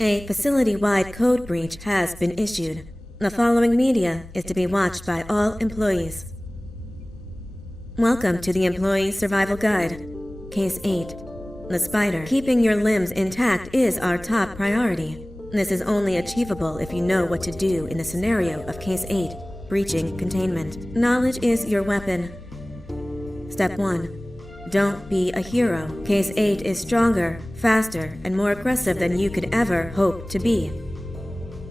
A facility-wide code breach has been issued. The following media is to be watched by all employees. Welcome to the Employee Survival Guide. Case 8. The spider. Keeping your limbs intact is our top priority. This is only achievable if you know what to do in the scenario of Case 8, breaching containment. Knowledge is your weapon. Step 1. Don't be a hero. Case 8 is stronger, faster, and more aggressive than you could ever hope to be.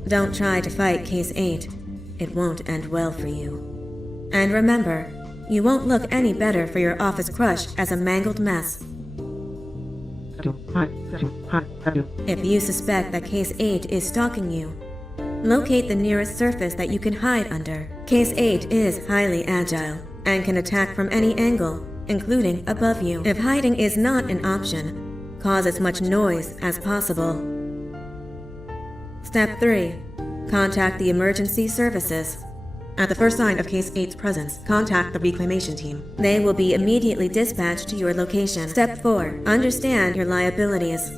Don't try to fight Case 8. It won't end well for you. And remember, you won't look any better for your office crush as a mangled mess. If you suspect that Case 8 is stalking you, locate the nearest surface that you can hide under. Case 8 is highly agile and can attack from any angle, including above you. If hiding is not an option, cause as much noise as possible. Step 3. Contact the emergency services. At the first sign of Case 8's presence, contact the reclamation team. They will be immediately dispatched to your location. Step 4. Understand your liabilities.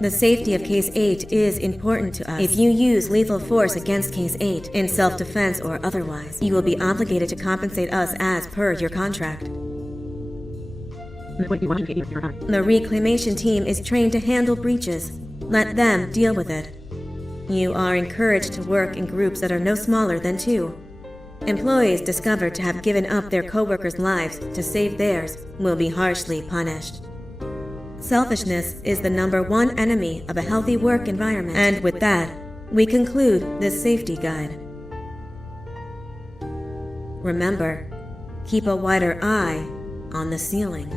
The safety of Case 8 is important to us. If you use lethal force against Case 8, in self-defense or otherwise, you will be obligated to compensate us as per your contract. The reclamation team is trained to handle breaches. Let them deal with it. You are encouraged to work in groups that are no smaller than 2. Employees discovered to have given up their co-workers' lives to save theirs will be harshly punished. Selfishness is the #1 enemy of a healthy work environment. And with that, we conclude this safety guide. Remember, keep a wider eye on the ceiling.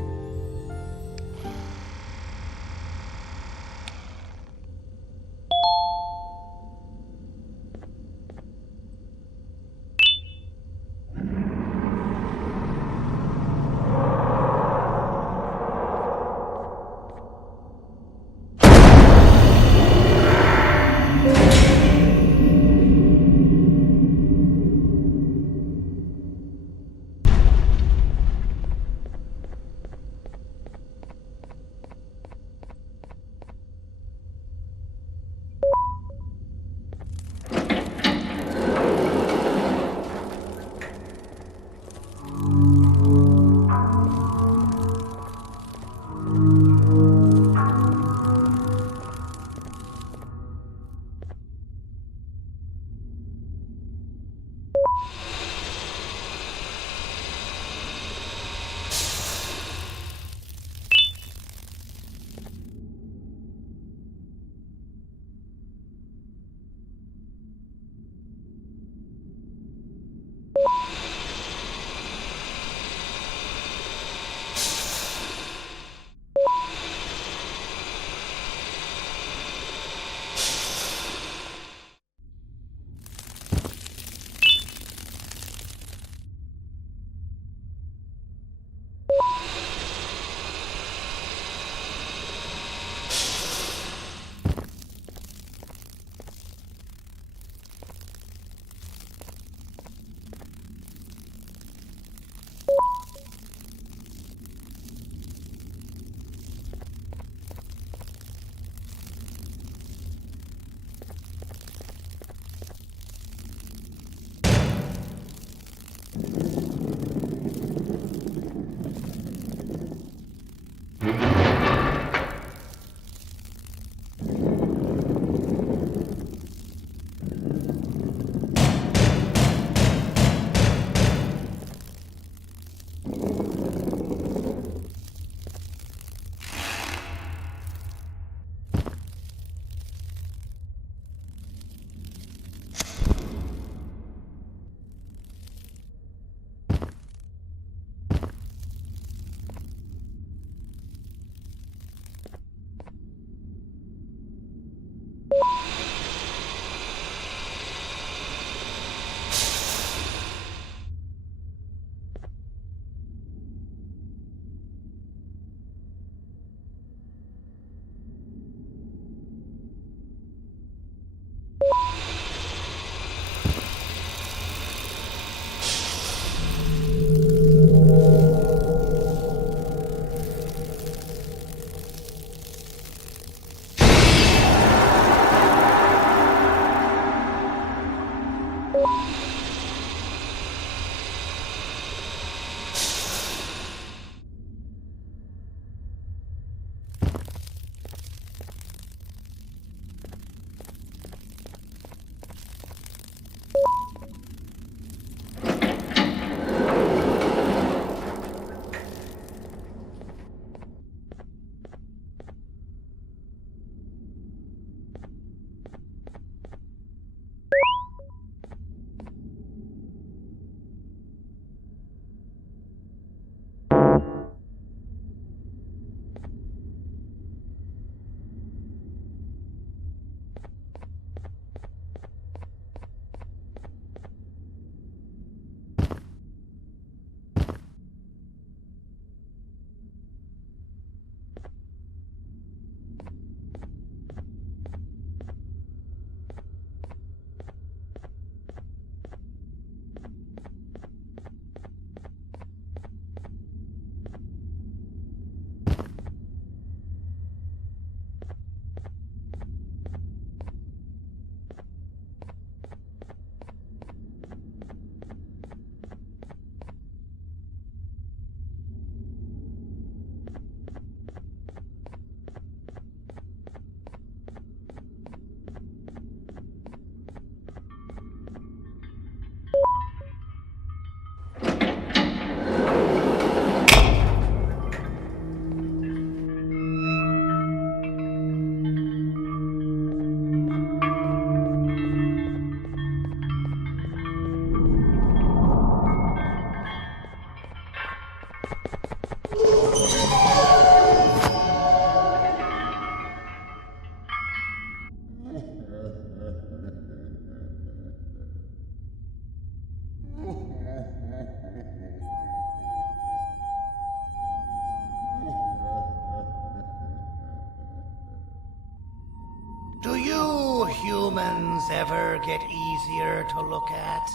humans ever get easier to look at?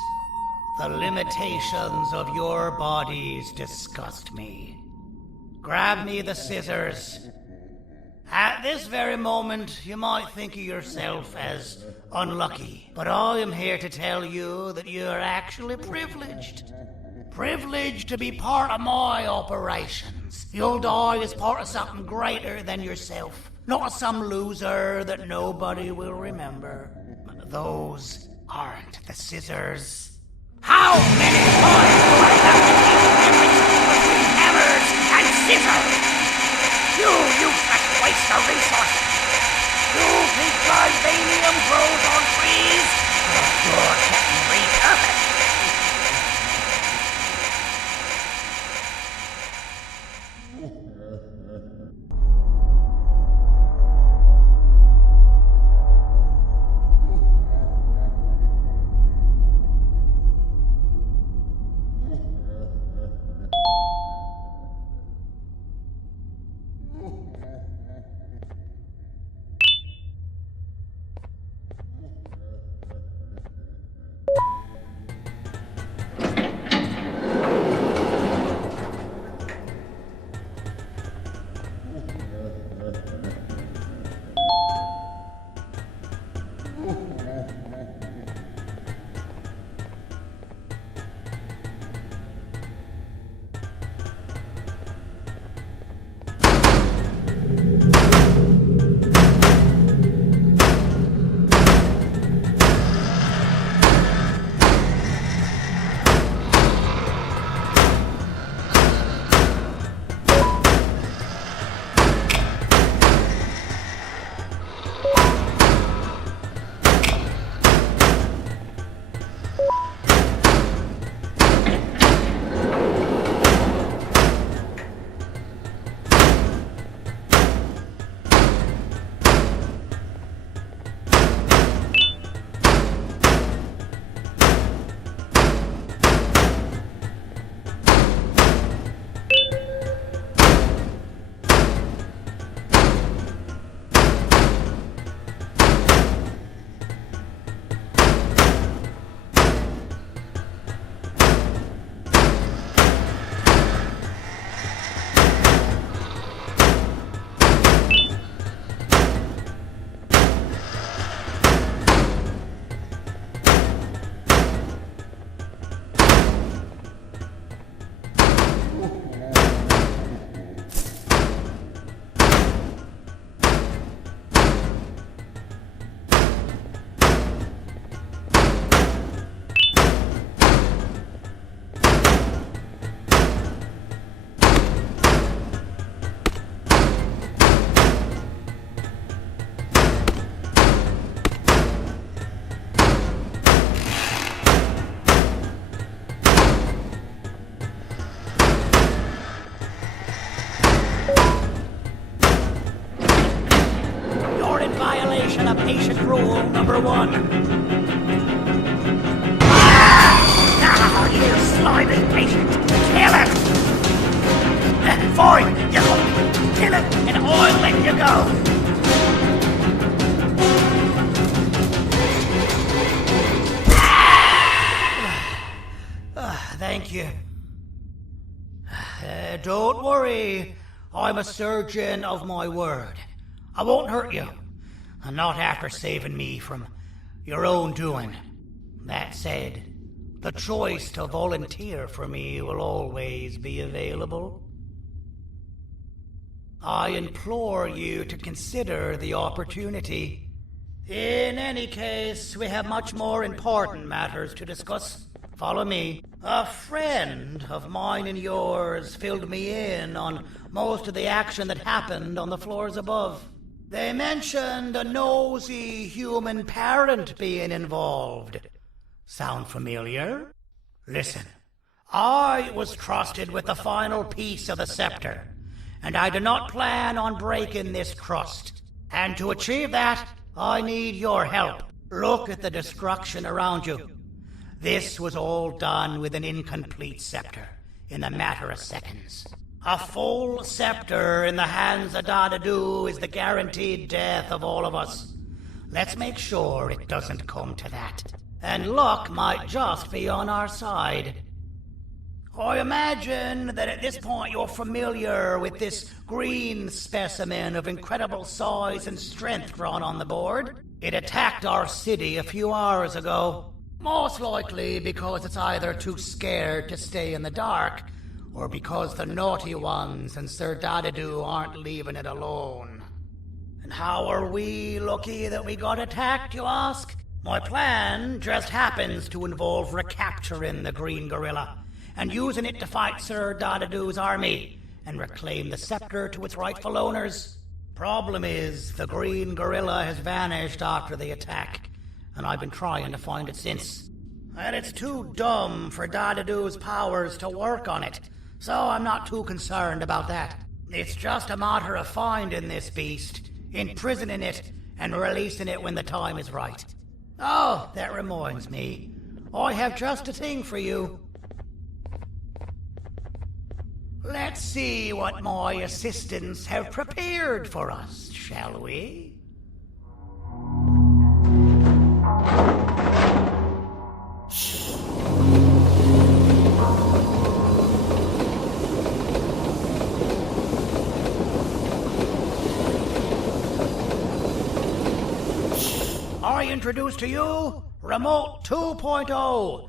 The limitations of your bodies disgust me. Grab me the scissors. At this very moment, you might think of yourself as unlucky, but I am here to tell you that you are actually privileged. Privileged to be part of my operations. You'll die as part of something greater than yourself, not as some loser that nobody will remember. Those aren't the scissors. How many times do I have to keep the difference between hammers and scissors? You useless waste of resources! You think vibranium grows on trees? You're getting repurposed! Patient rule number 1. Ah, you slimy patient! Kill him! Fine, you go. Kill him, and I'll let you go. Thank you. Don't worry. I'm a surgeon of my word. I won't hurt you. Not after saving me from your own doing. That said, the choice to volunteer for me will always be available. I implore you to consider the opportunity. In any case, we have much more important matters to discuss. Follow me. A friend of mine and yours filled me in on most of the action that happened on the floors above. They mentioned a nosy human parent being involved. Sound familiar? Listen, I was trusted with the final piece of the scepter, and I do not plan on breaking this trust. And to achieve that, I need your help. Look at the destruction around you. This was all done with an incomplete scepter in a matter of seconds. A full scepter in the hands of Dadadu is the guaranteed death of all of us. Let's make sure it doesn't come to that. And luck might just be on our side. I imagine that at this point you're familiar with this green specimen of incredible size and strength drawn on the board. It attacked our city a few hours ago. Most likely because it's either too scared to stay in the dark, or because the naughty ones and Sir Dadadu aren't leaving it alone. And how are we lucky that we got attacked, you ask? My plan just happens to involve recapturing the green gorilla and using it to fight Sir Dadadu's army and reclaim the scepter to its rightful owners. Problem is, the green gorilla has vanished after the attack, and I've been trying to find it since. And it's too dumb for Dadadu's powers to work on it, so I'm not too concerned about that. It's just a matter of finding this beast, imprisoning it, and releasing it when the time is right. Oh, that reminds me. I have just a thing for you. Let's see what my assistants have prepared for us, shall we? I introduce to you Remote 2.0,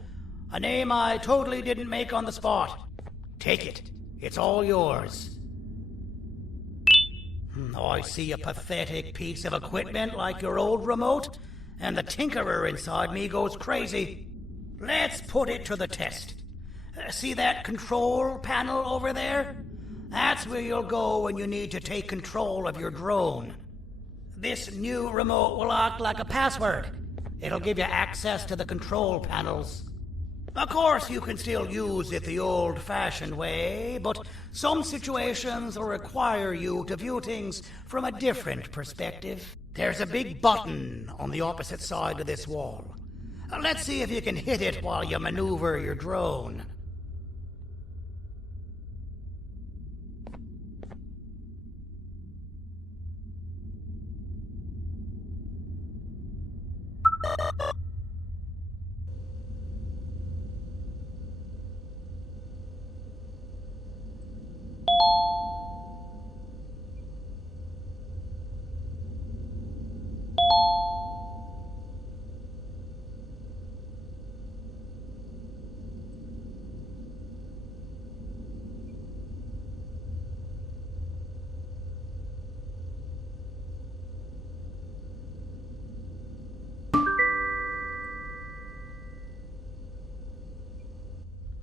a name I totally didn't make on the spot. Take it. It's all yours. I see a pathetic piece of equipment like your old remote, and the tinkerer inside me goes crazy. Let's put it to the test. See that control panel over there? That's where you'll go when you need to take control of your drone. This new remote will act like a password. It'll give you access to the control panels. Of course, you can still use it the old-fashioned way, but some situations will require you to view things from a different perspective. There's a big button on the opposite side of this wall. Let's see if you can hit it while you maneuver your drone.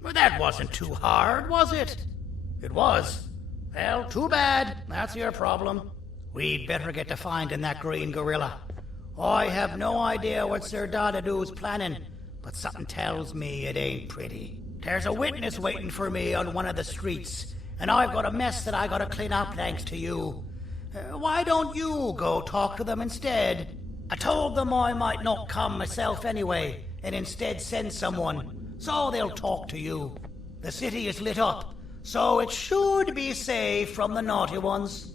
Well, that wasn't too hard, was it? It was. Well, too bad. That's your problem. We'd better get to finding that green gorilla. I have no idea what Sir Dadadu's planning, but something tells me it ain't pretty. There's a witness waiting for me on one of the streets, and I've got a mess that I gotta clean up thanks to you. Why don't you go talk to them instead? I told them I might not come myself anyway, and instead send someone. So they'll talk to you. The city is lit up, so it should be safe from the naughty ones.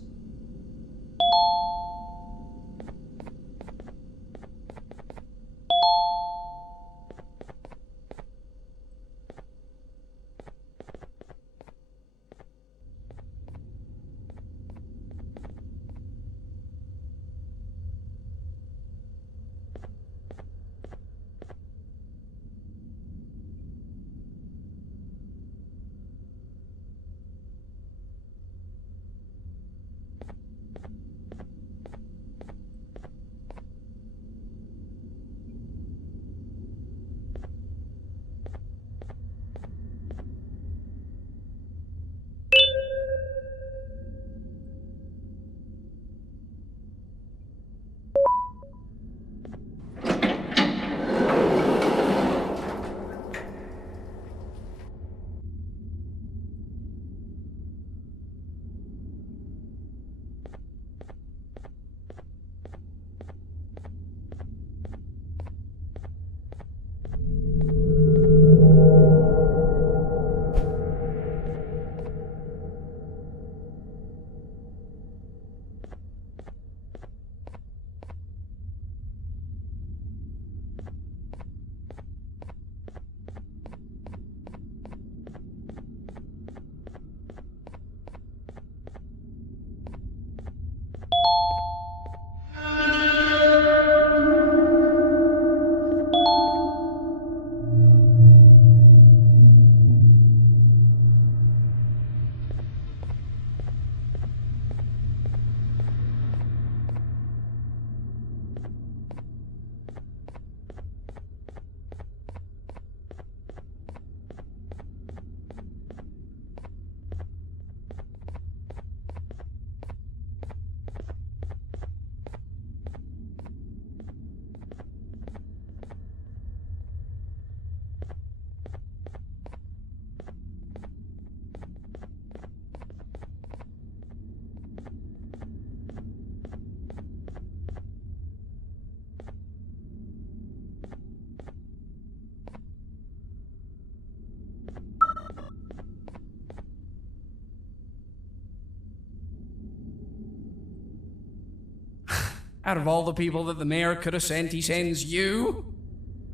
Out of all the people that the mayor could have sent, he sends you?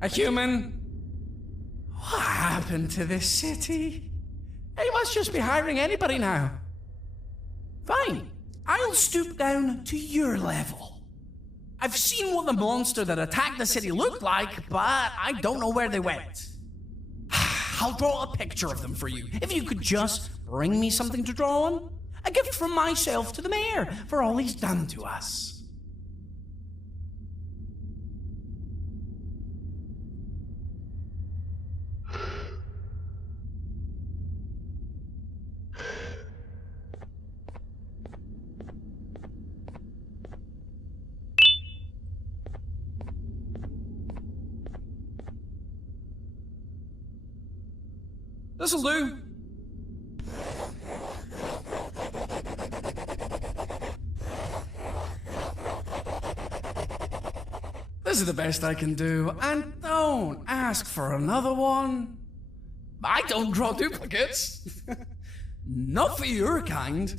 A human? What happened to this city? He must just be hiring anybody now. Fine, I'll stoop down to your level. I've seen what the monster that attacked the city looked like, but I don't know where they went. I'll draw a picture of them for you, if you could just bring me something to draw on. A gift from myself to the mayor for all he's done to us. This'll do. This is the best I can do, and don't ask for another one. I don't draw duplicates. Not for your kind.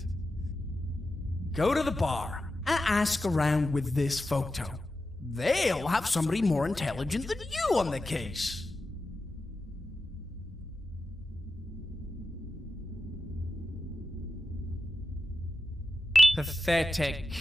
Go to the bar and ask around with this photo. They'll have somebody more intelligent than you on the case. Pathetic.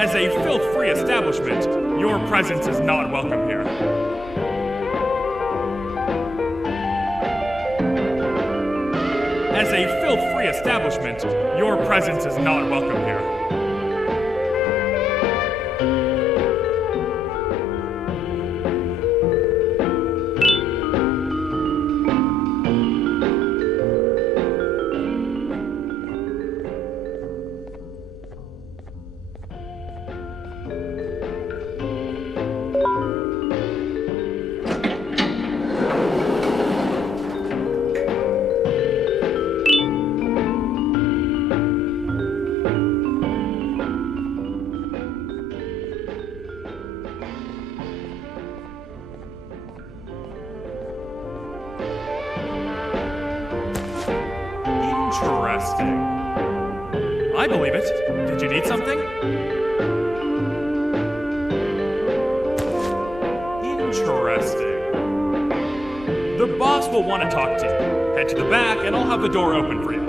As a filth-free establishment, your presence is not welcome here. As a filth-free establishment, your presence is not welcome here. Interesting. I believe it. Did you need something? Interesting. The boss will want to talk to you. Head to the back and I'll have the door open for you.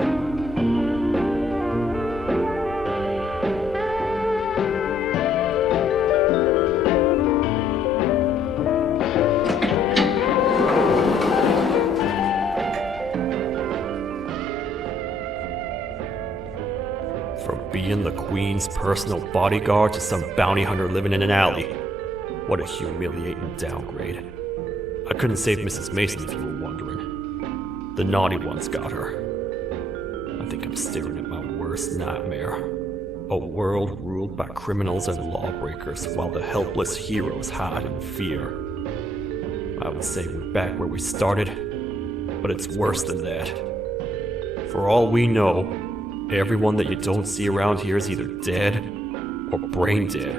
From being the Queen's personal bodyguard to some bounty hunter living in an alley. What a humiliating downgrade. I couldn't save Mrs. Mason if you were wondering. The naughty ones got her. I think I'm staring at my worst nightmare. A world ruled by criminals and lawbreakers while the helpless heroes hide in fear. I would say we're back where we started, but it's worse than that. For all we know, everyone that you don't see around here is either dead or brain dead.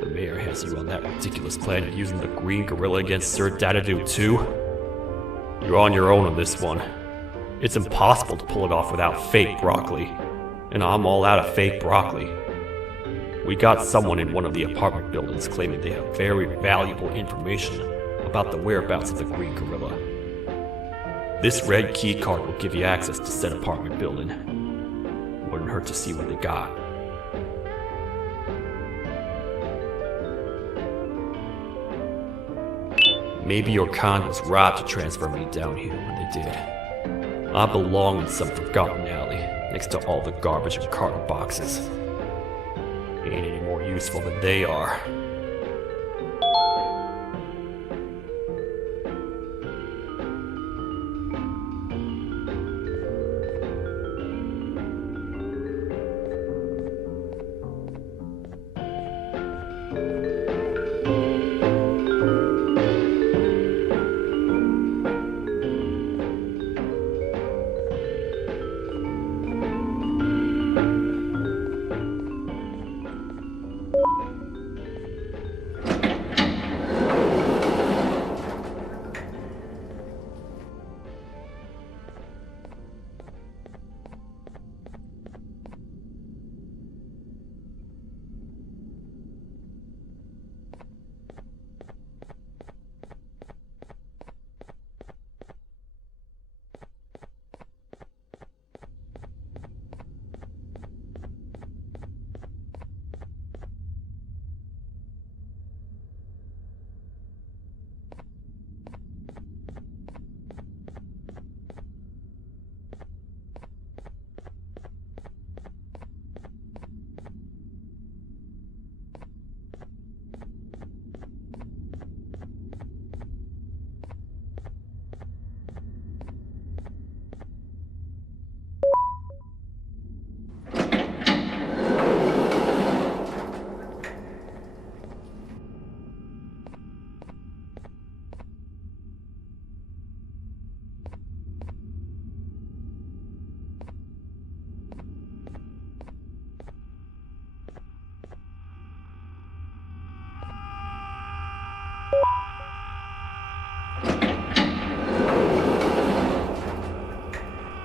The mayor has you on that ridiculous plan of using the green gorilla against Sir Dadadoo too. You're on your own on this one. It's impossible to pull it off without fake broccoli. And I'm all out of fake broccoli. We got someone in one of the apartment buildings claiming they have very valuable information about the whereabouts of the green gorilla. This red key card will give you access to said apartment building. Wouldn't hurt to see what they got. Maybe your con was right to transfer me down here when they did. I belong in some forgotten alley, next to all the garbage and carton boxes. Ain't any more useful than they are.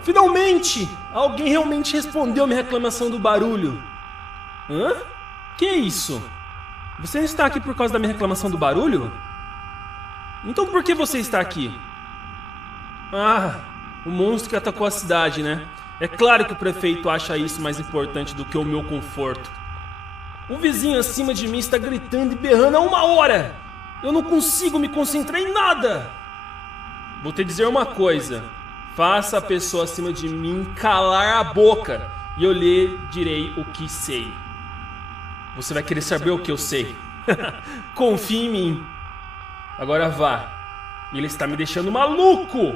Finalmente! Alguém realmente respondeu a minha reclamação do barulho. Hã? Que é isso? Você está aqui por causa da minha reclamação do barulho? Então por que você está aqui? Ah, o monstro que atacou a cidade, né? É claro que o prefeito acha isso mais importante do que o meu conforto. O vizinho acima de mim está gritando e berrando há 1 hora. Eu não consigo me concentrar em nada. Vou te dizer uma coisa. Faça a pessoa acima de mim calar a boca e eu lhe direi o que sei. Você vai querer saber o que eu sei. Confie em mim. Agora vá. Ele está me deixando maluco.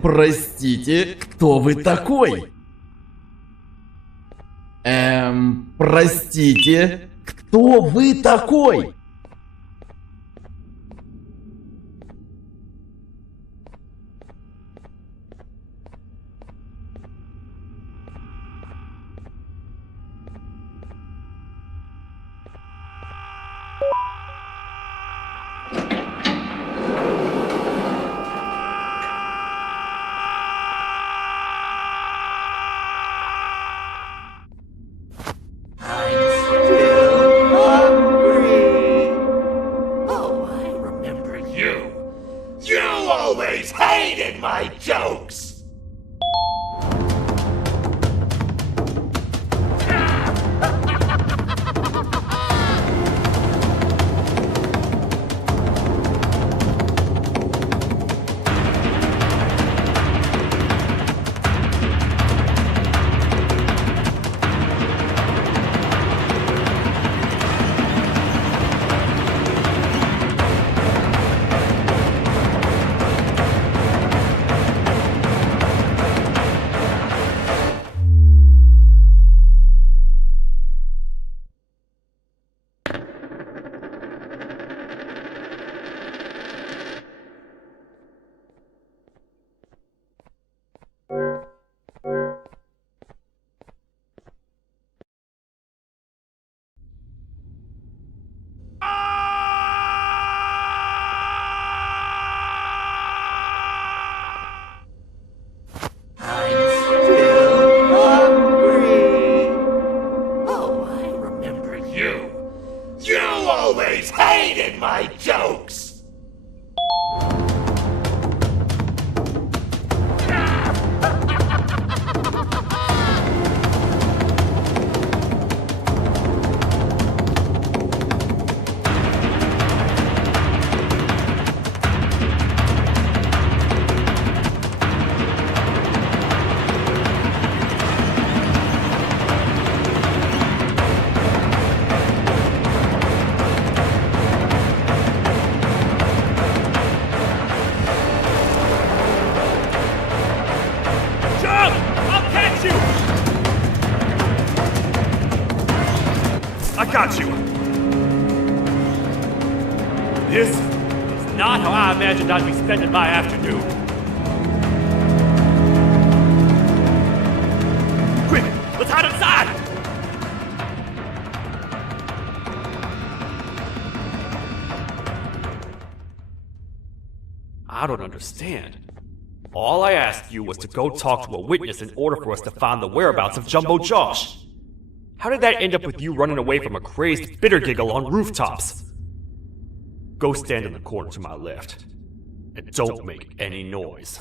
Простите, кто вы такой? Простите, кто вы такой? Hated my jokes! Hated my jokes! I got you. This is not how I imagined I'd be spending my afternoon. Quick, let's hide inside! I don't understand. All I asked you was to go talk to a witness in order for us to find the whereabouts of Jumbo Josh. How did that end up with you running away from a crazed bitter giggle on rooftops? Go stand in the corner to my left. And don't make any noise.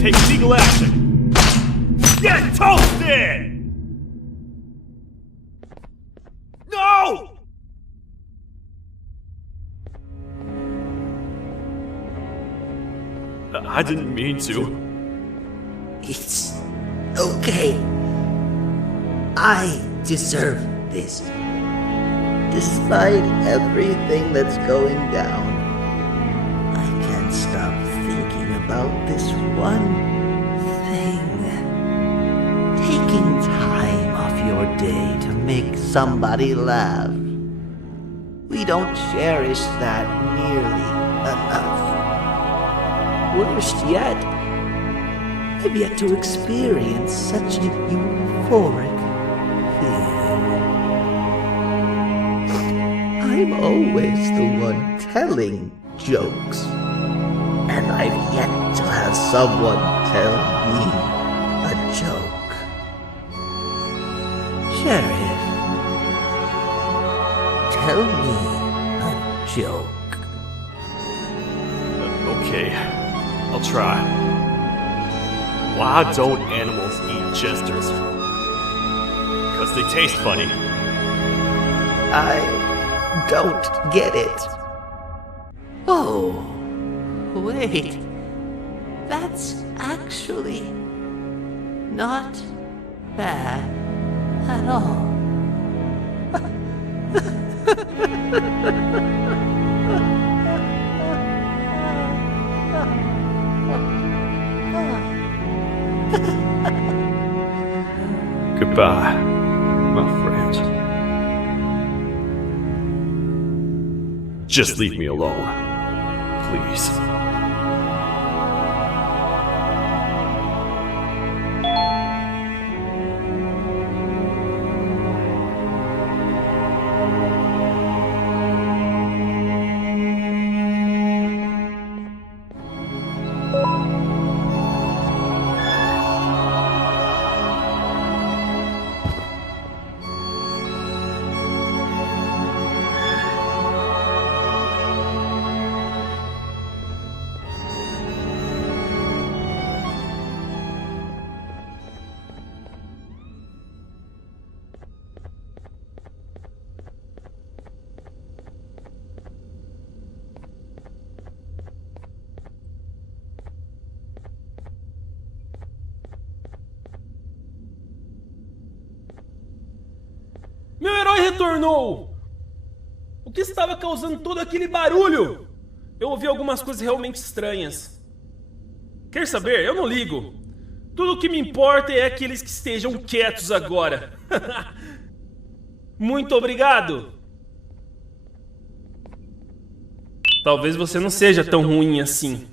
take legal action. Get toasted! No! I didn't mean to. It's okay. I deserve this. Despite everything that's going down, I can't stop thinking about this one thing. Taking time off your day to make somebody laugh. We don't cherish that nearly enough. Worst yet, I've yet to experience such a euphoric feeling. I'm always the one telling jokes, and I've yet to have someone tell me a joke. Sheriff, tell me a joke. Okay, I'll try. Why don't animals eat jesters? Because they taste funny. I don't get it. Oh, wait. That's actually not bad at all. Goodbye, my friend. Just leave me alone, please. Meu herói retornou! O que estava causando todo aquele barulho? Eu ouvi algumas coisas realmente estranhas. Quer saber? Eu não ligo. Tudo o que me importa é aqueles que estejam quietos agora. Muito obrigado! Talvez você não seja tão ruim assim.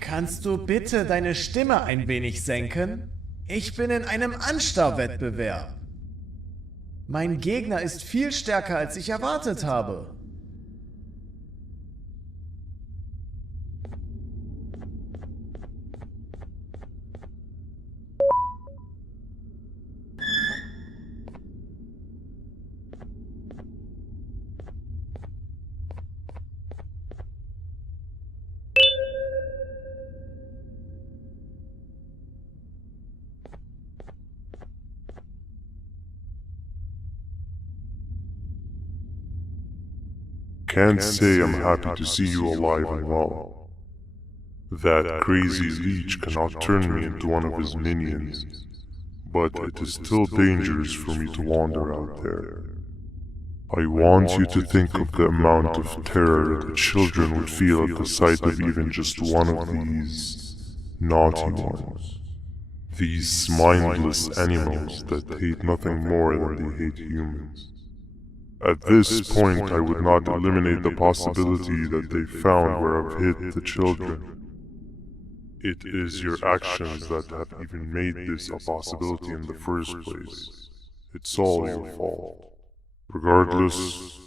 Kannst du bitte deine Stimme ein wenig senken? Ich bin in einem Anstarrwettbewerb. Mein Gegner ist viel stärker, als ich erwartet habe. Can't say I'm happy to see you alive and well. That crazy leech cannot turn me into one of his minions, but it is still dangerous for me to wander out there. I want you to think of the amount of terror that children would feel at the sight of even just one of these naughty ones. These mindless animals that hate nothing more than they hate humans. At this point, I would not eliminate the possibility that they found where I've hid the children. It is your actions that have even made this a possibility in the first place. It's all your fault. Regardless,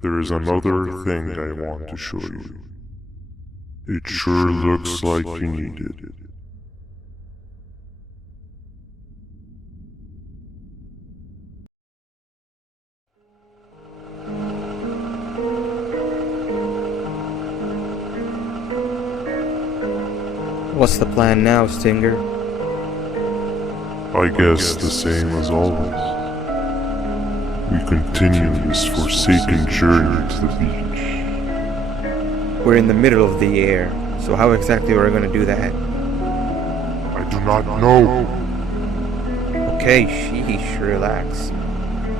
there is another thing I want to show you. It sure looks like you need it. What's the plan now, Stinger? I guess the same as always. We continue this forsaken journey to the beach. We're in the middle of the air, so how exactly are we going to do that? I do not know. Okay, sheesh, relax.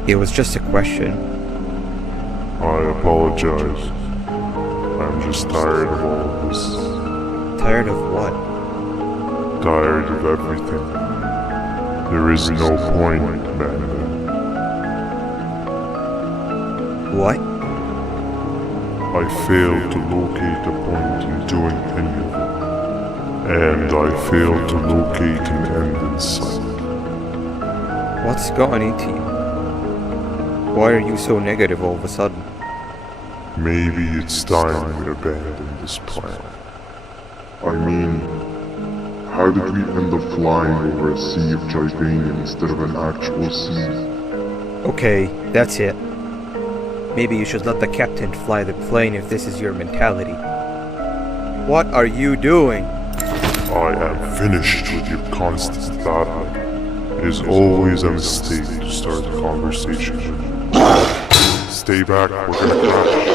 It was just a question. I apologize. I'm just tired of all of this. Tired of what? Tired of everything. There is no point, Banban. What? I failed to locate a point in doing any of it. And I failed to locate an end in sight. What's gotten into you? Why are you so negative all of a sudden? Maybe it's time we abandon this plan. I mean, how did we end up flying over a sea of Gibanium instead of an actual sea? Okay, that's it. Maybe you should let the captain fly the plane if this is your mentality. What are you doing? I am finished with your constant battling. It is always a mistake to start a conversation. Stay back, we're gonna crash.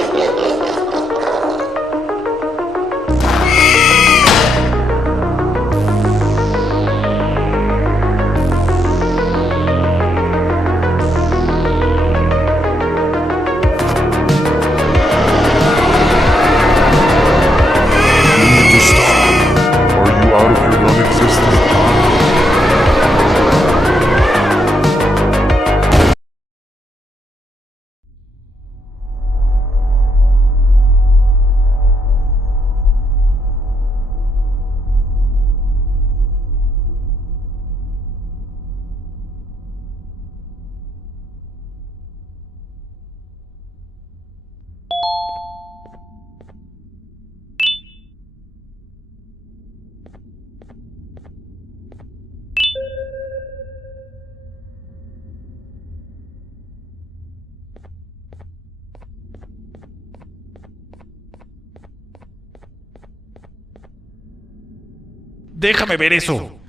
Déjame ver eso.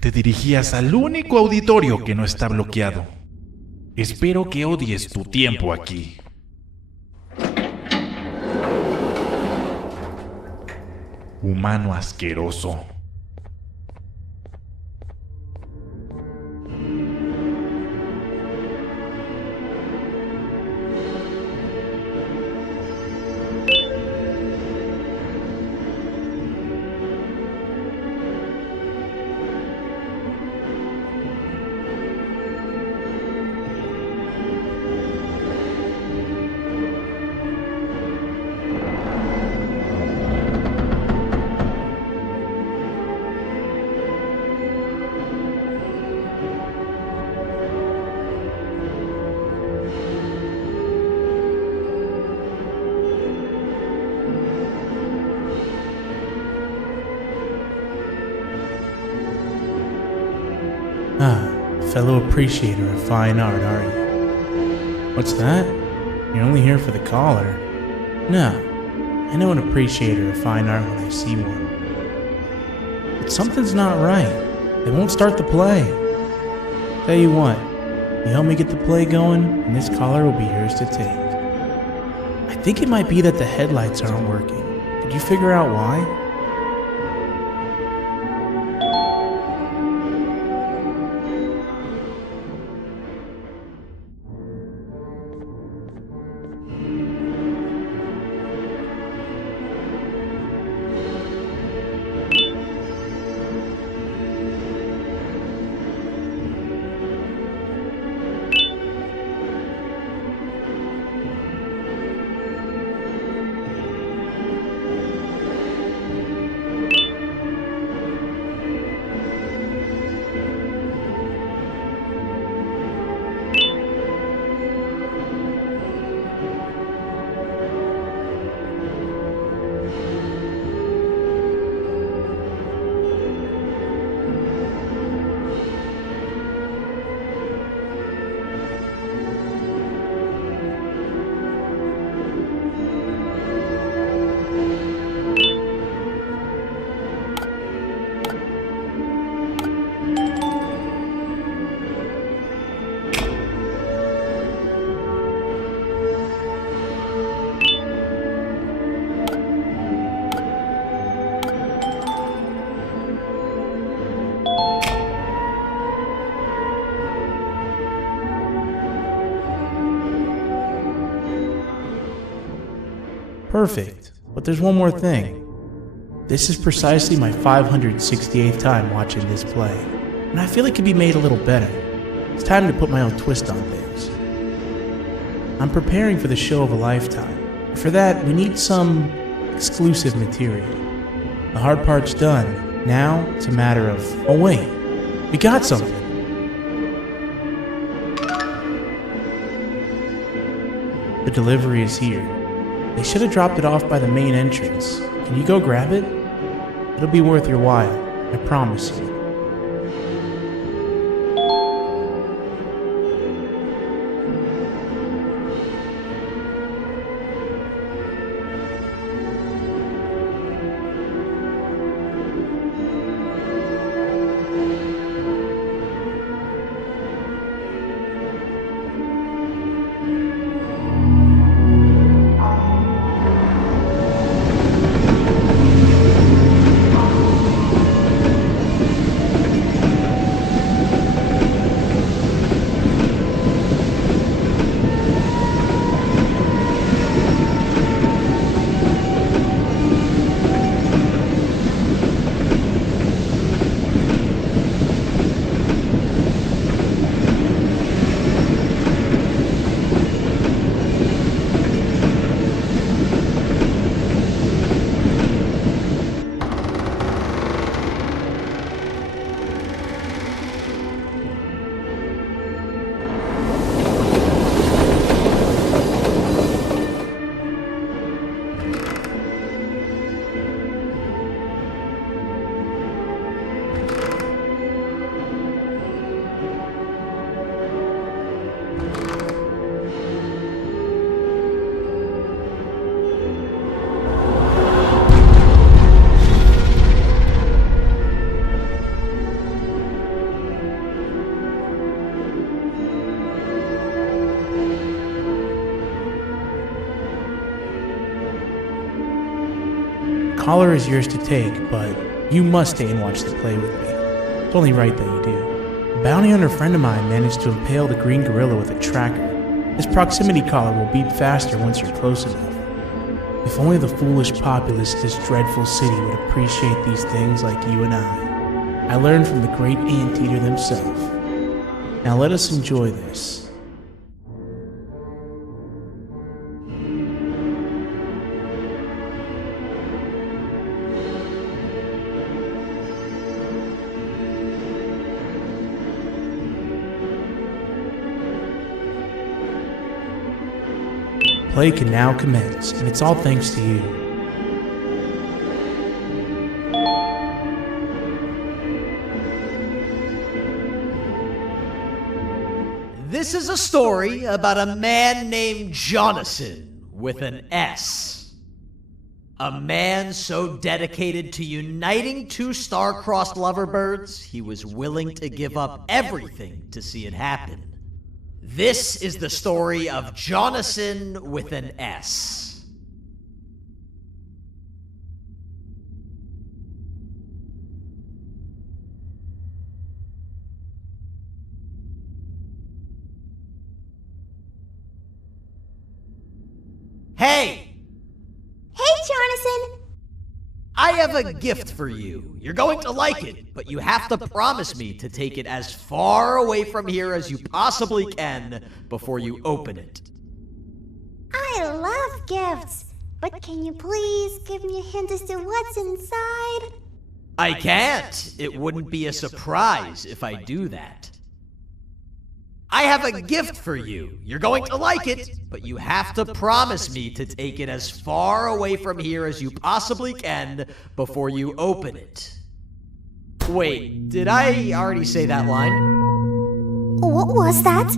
Te dirigías al único auditorio que no está bloqueado. Espero que odies tu tiempo aquí. Humano asqueroso. Fellow appreciator of fine art, are you? What's that? You're only here for the collar. No, I know an appreciator of fine art when I see one. But something's not right. They won't start the play. Tell you what, you help me get the play going, and this collar will be yours to take. I think it might be that the headlights aren't working. Did you figure out why? Perfect. But there's one more thing. This is precisely my 568th time watching this play, and I feel it could be made a little better. It's time to put my own twist on things. I'm preparing for the show of a lifetime. For that, we need some exclusive material. The hard part's done. Now, it's a matter of, oh wait, we got something. The delivery is here. They should have dropped it off by the main entrance. Can you go grab it? It'll be worth your while, I promise you. Collar is yours to take, but you must stay and watch the play with me. It's only right that you do. A bounty hunter friend of mine managed to impale the green gorilla with a tracker. This proximity collar will beep faster once you're close enough. If only the foolish populace of this dreadful city would appreciate these things like you and I. I learned from the great anteater themselves. Now let us enjoy this. Play can now commence, and it's all thanks to you. This is a story about a man named Jonathan with an S. A man so dedicated to uniting two star-crossed loverbirds, he was willing to give up everything to see it happen. This is the story of Jonathan with an S. Hey! Hey, Jonathan! I have a gift for you. You're going to like it, but you have to promise me to take it as far away from here as you possibly can before you open it. I love gifts, but can you please give me a hint as to what's inside? I can't. It wouldn't be a surprise if I do that. I have a gift for you. You're going to like it, but you have to promise me to take it as far away from here as you possibly can before you open it. Wait, did I already say that line? What was that?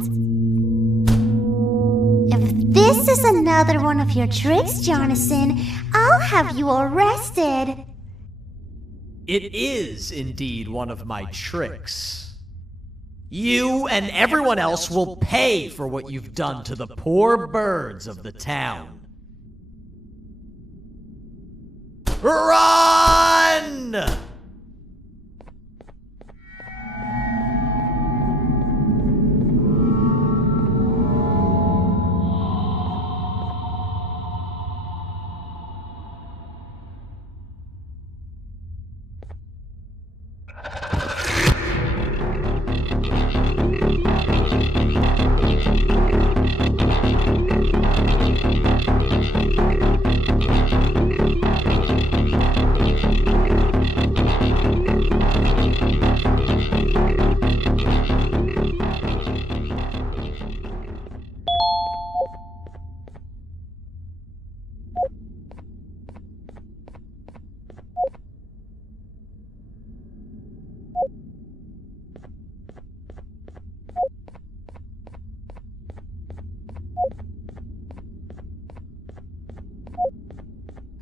If this is another one of your tricks, Jonathan, I'll have you arrested. It is indeed one of my tricks. You and everyone else will pay for what you've done to the poor birds of the town. Run!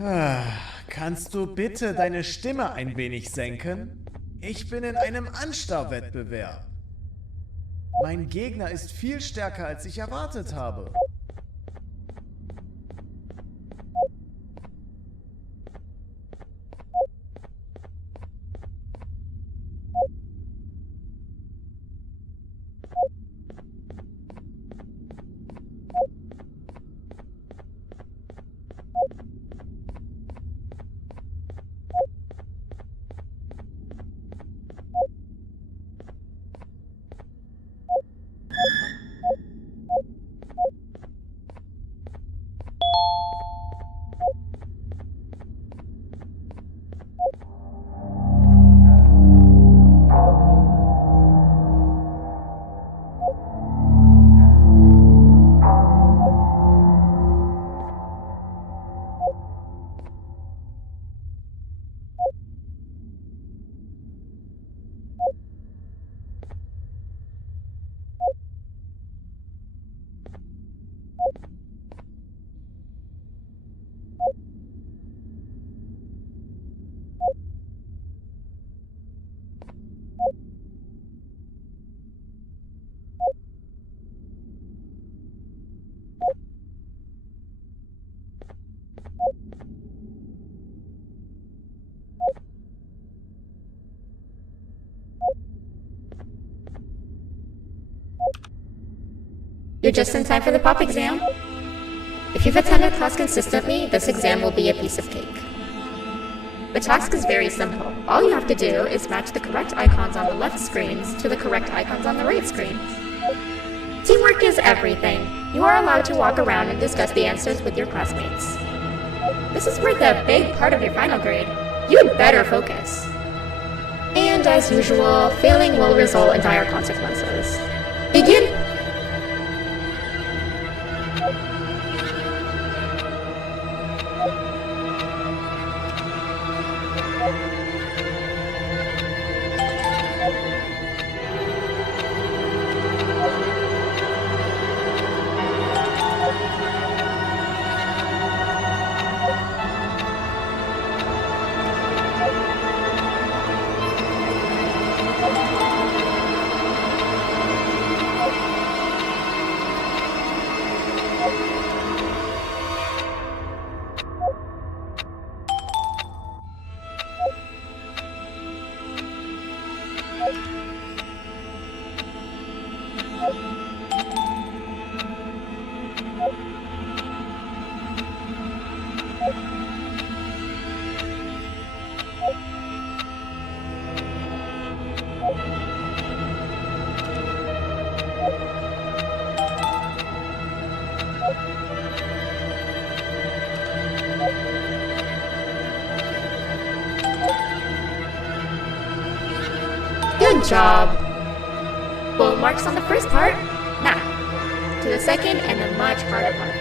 Kannst du bitte deine Stimme ein wenig senken? Ich bin in einem Anstarrwettbewerb. Mein Gegner ist viel stärker, als ich erwartet habe. You're just in time for the pop exam. If you've attended class consistently, this exam will be a piece of cake. The task is very simple. All you have to do is match the correct icons on the left screens to the correct icons on the right screens. Teamwork is everything. You are allowed to walk around and discuss the answers with your classmates. This is worth a big part of your final grade. You'd better focus. And as usual, failing will result in dire consequences. Begin! Good job! Full marks on the first part. Now, to the second and the much harder part.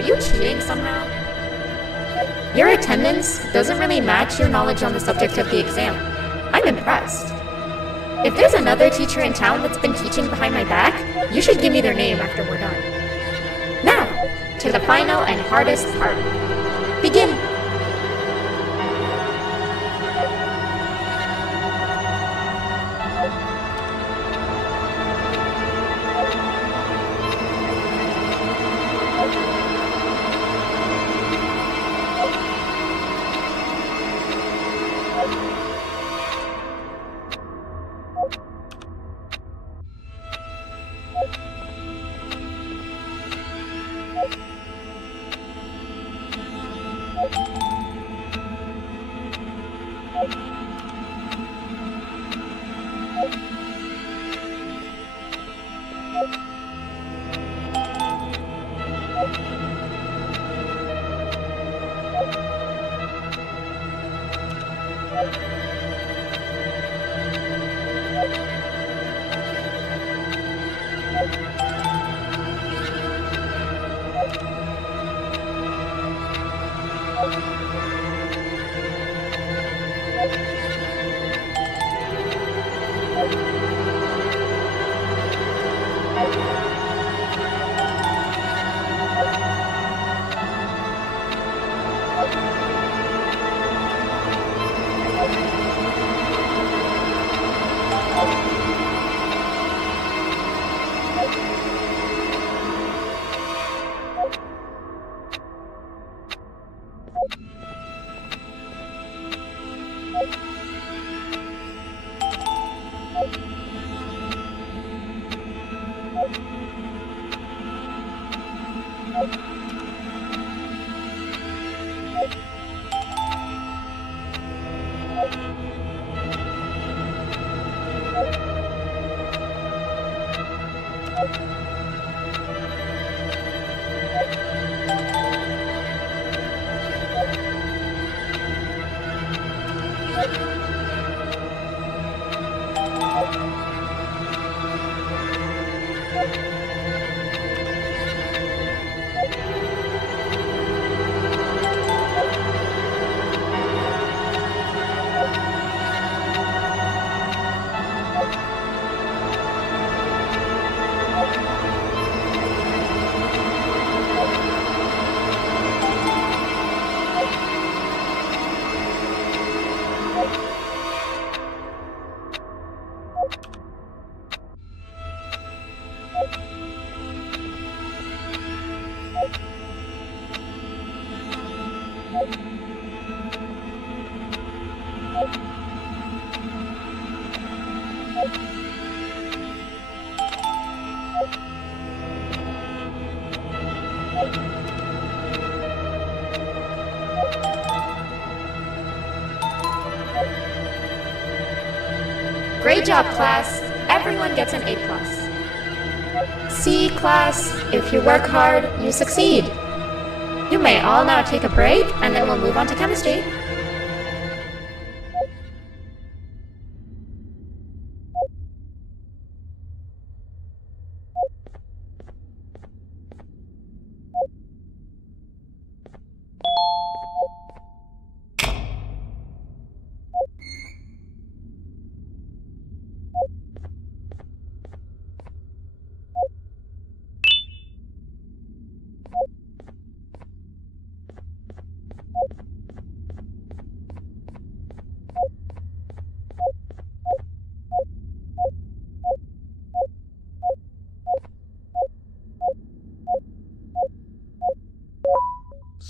Are you cheating somehow? Your attendance doesn't really match your knowledge on the subject of the exam. I'm impressed. If there's another teacher in town that's been teaching behind my back, you should give me their name after we're done. Now, to the final and hardest part. Begin! Great job, class. Everyone gets an A+. See, class, if you work hard, you succeed. You may all now take a break, and then we'll move on to chemistry.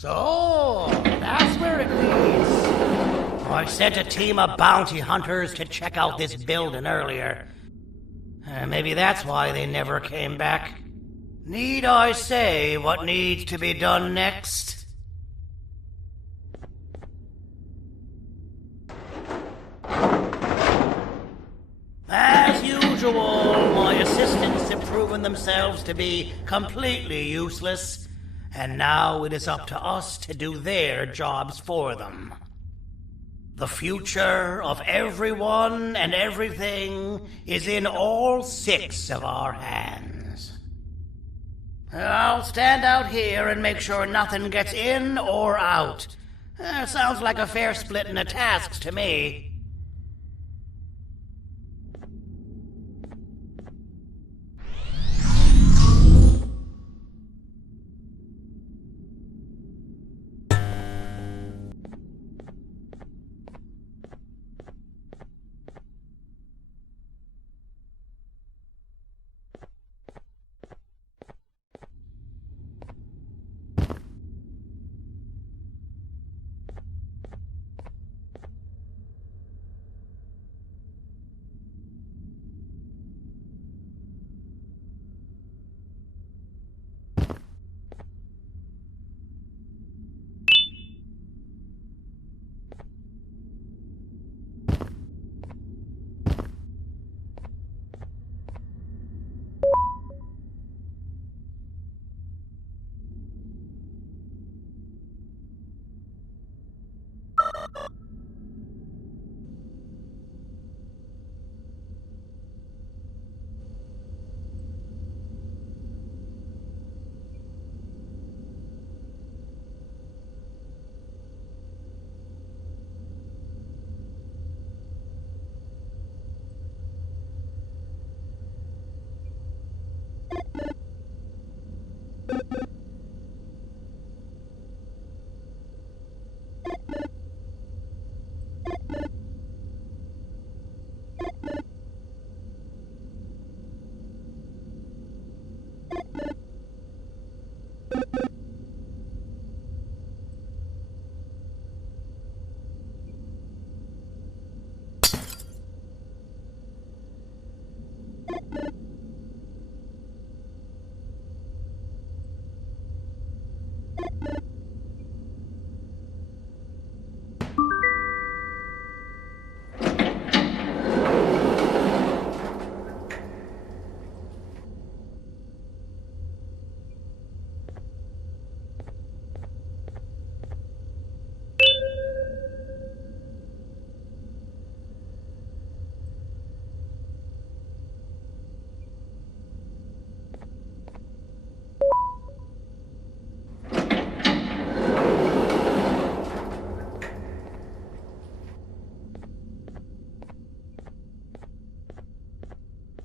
So, that's where it leads. I sent a team of bounty hunters to check out this building earlier. Maybe that's why they never came back. Need I say what needs to be done next? As usual, my assistants have proven themselves to be completely useless, and now it is up to us to do their jobs for them. The future of everyone and everything is in all 6 of our hands. I'll stand out here and make sure nothing gets in or out. Sounds like a fair splitting of tasks to me.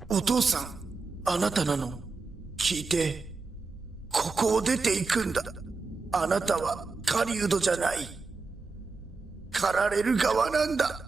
お父さん、あなたなの？聞いて。ここを出ていくんだ。あなたは狩人じゃない。狩られる側なんだ。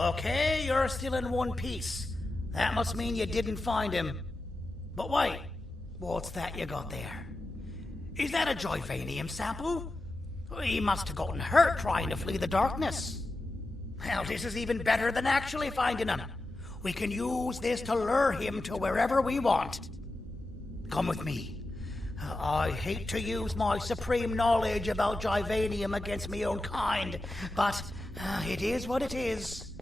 Okay, you're still in one piece. That must mean you didn't find him. But wait, what's that you got there? Is that a Joyvanium sample? He must have gotten hurt trying to flee the darkness. Well, this is even better than actually finding him. We can use this to lure him to wherever we want. Come with me. I hate to use my supreme knowledge about Givanium against my own kind, but it is what it is.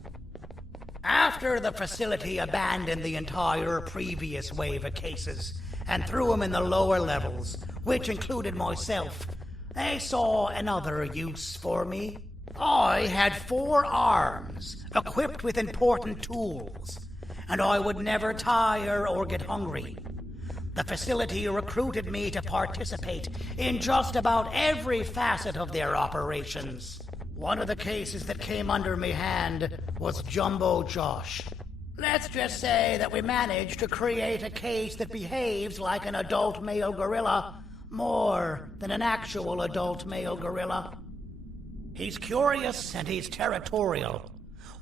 After the facility abandoned the entire previous wave of cases and threw them in the lower levels, which included myself, they saw another use for me. I had 4 arms, equipped with important tools, and I would never tire or get hungry. The facility recruited me to participate in just about every facet of their operations. One of the cases that came under me hand was Jumbo Josh. Let's just say that we managed to create a case that behaves like an adult male gorilla more than an actual adult male gorilla. He's curious and he's territorial.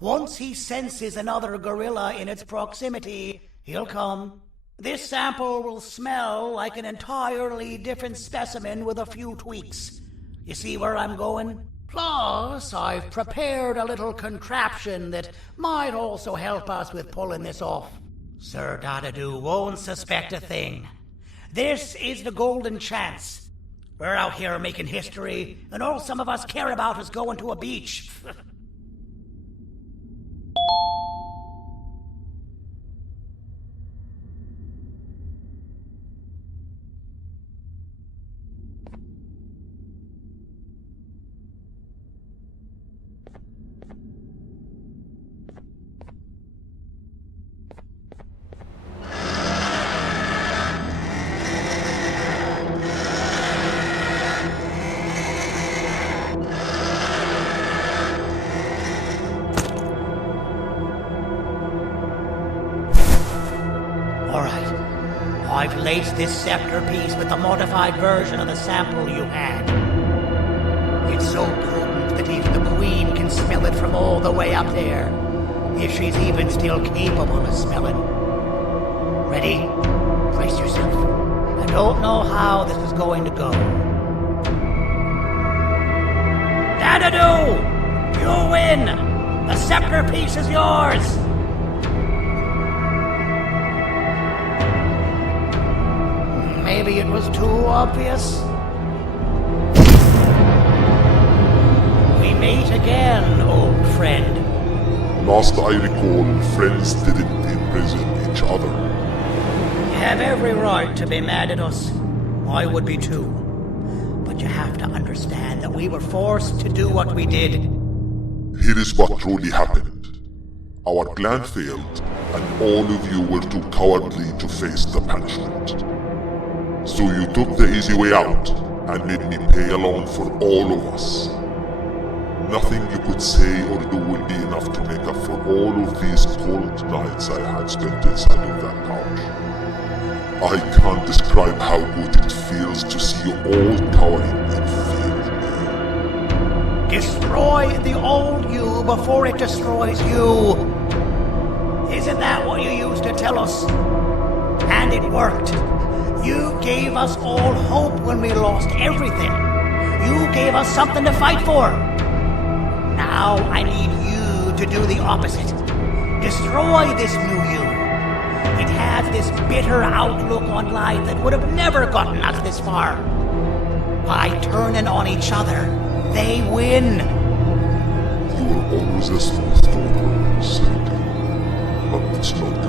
Once he senses another gorilla in its proximity, he'll come. This sample will smell like an entirely different specimen with a few tweaks. You see where I'm going? Plus, I've prepared a little contraption that might also help us with pulling this off. Sir Dadadoo won't suspect a thing. This is the golden chance. We're out here making history, and all some of us care about is going to a beach. I've laced this scepter piece with the modified version of the sample you had. It's so potent that even the Queen can smell it from all the way up there, if she's even still capable of smelling. Ready? Brace yourself. I don't know how this is going to go. Dadadoo! You win! The scepter piece is yours! Maybe it was too obvious. We meet again, old friend. Last I recall, friends didn't imprison each other. You have every right to be mad at us. I would be too. But you have to understand that we were forced to do what we did. Here is what truly happened. Our plan failed, and all of you were too cowardly to face the punishment. So you took the easy way out, and made me pay alone for all of us. Nothing you could say or do will be enough to make up for all of these cold nights I had spent inside of that pouch. I can't describe how good it feels to see you all cowering in fear. Destroy the old you before it destroys you. Isn't that what you used to tell us? And it worked. You gave us all hope when we lost everything. You gave us something to fight for. Now I need you to do the opposite. Destroy this new you. It has this bitter outlook on life that would have never gotten us this far. By turning on each other, they win. You were always a smooth talker, Sandy. But it's not good.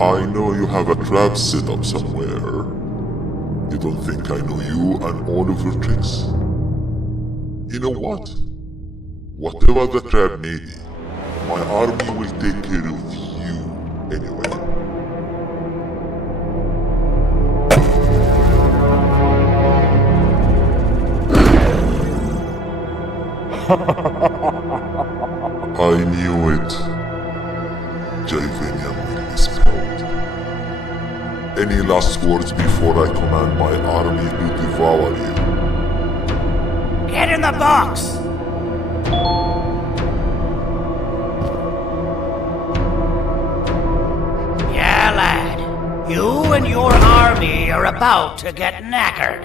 I know you have a trap set up somewhere. You don't think I know you and all of your tricks? You know what? Whatever the trap may be, my army will take care of you anyway. I knew it. Givanium will be spelled. Any last words before I command my army to devour you? Get in the box! Yeah, lad. You and your army are about to get knackered.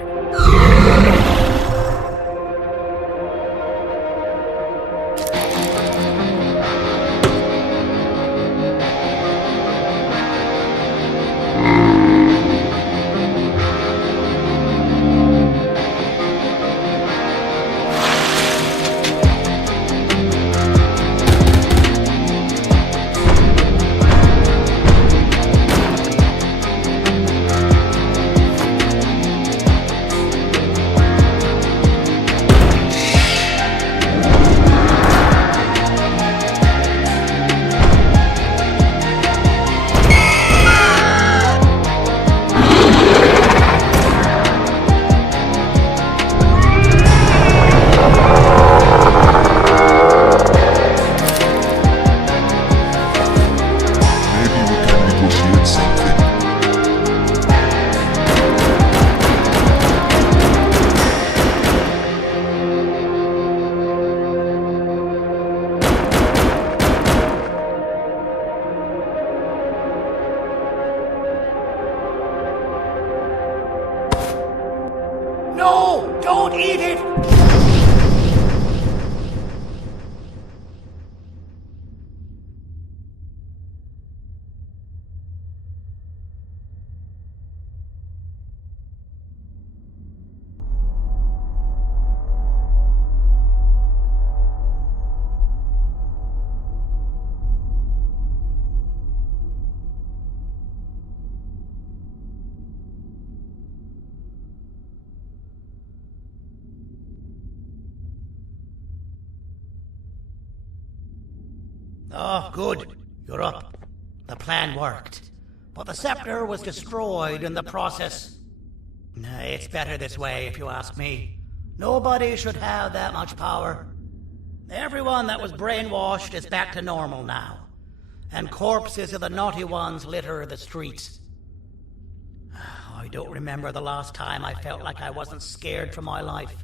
Don't eat it! Oh, good. You're up. The plan worked. But the scepter was destroyed in the process. It's better this way, if you ask me. Nobody should have that much power. Everyone that was brainwashed is back to normal now. And corpses of the naughty ones litter the streets. I don't remember the last time I felt like I wasn't scared for my life.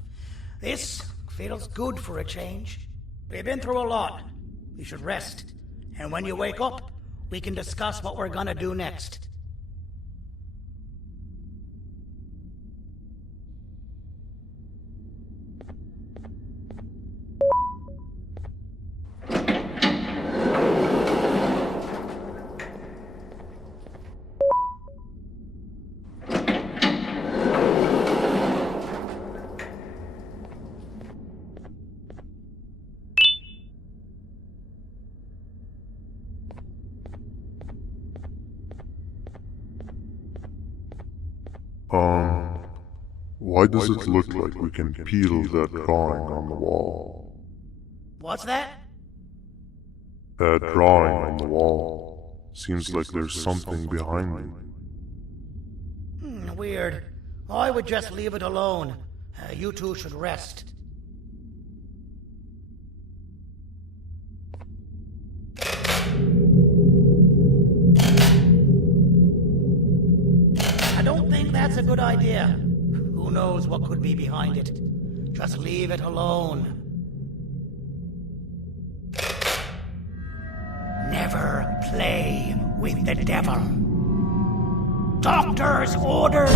This feels good for a change. We've been through a lot. You should rest. And when you wake up, we can discuss what we're gonna do next. Why does it look like we can peel that drawing on the wall? What's that? That drawing on the wall. Seems like there's something behind it. Weird. I would just leave it alone. You two should rest. I don't think that's a good idea. Who knows what could be behind it? Just leave it alone. Never play with the devil. Doctor's orders!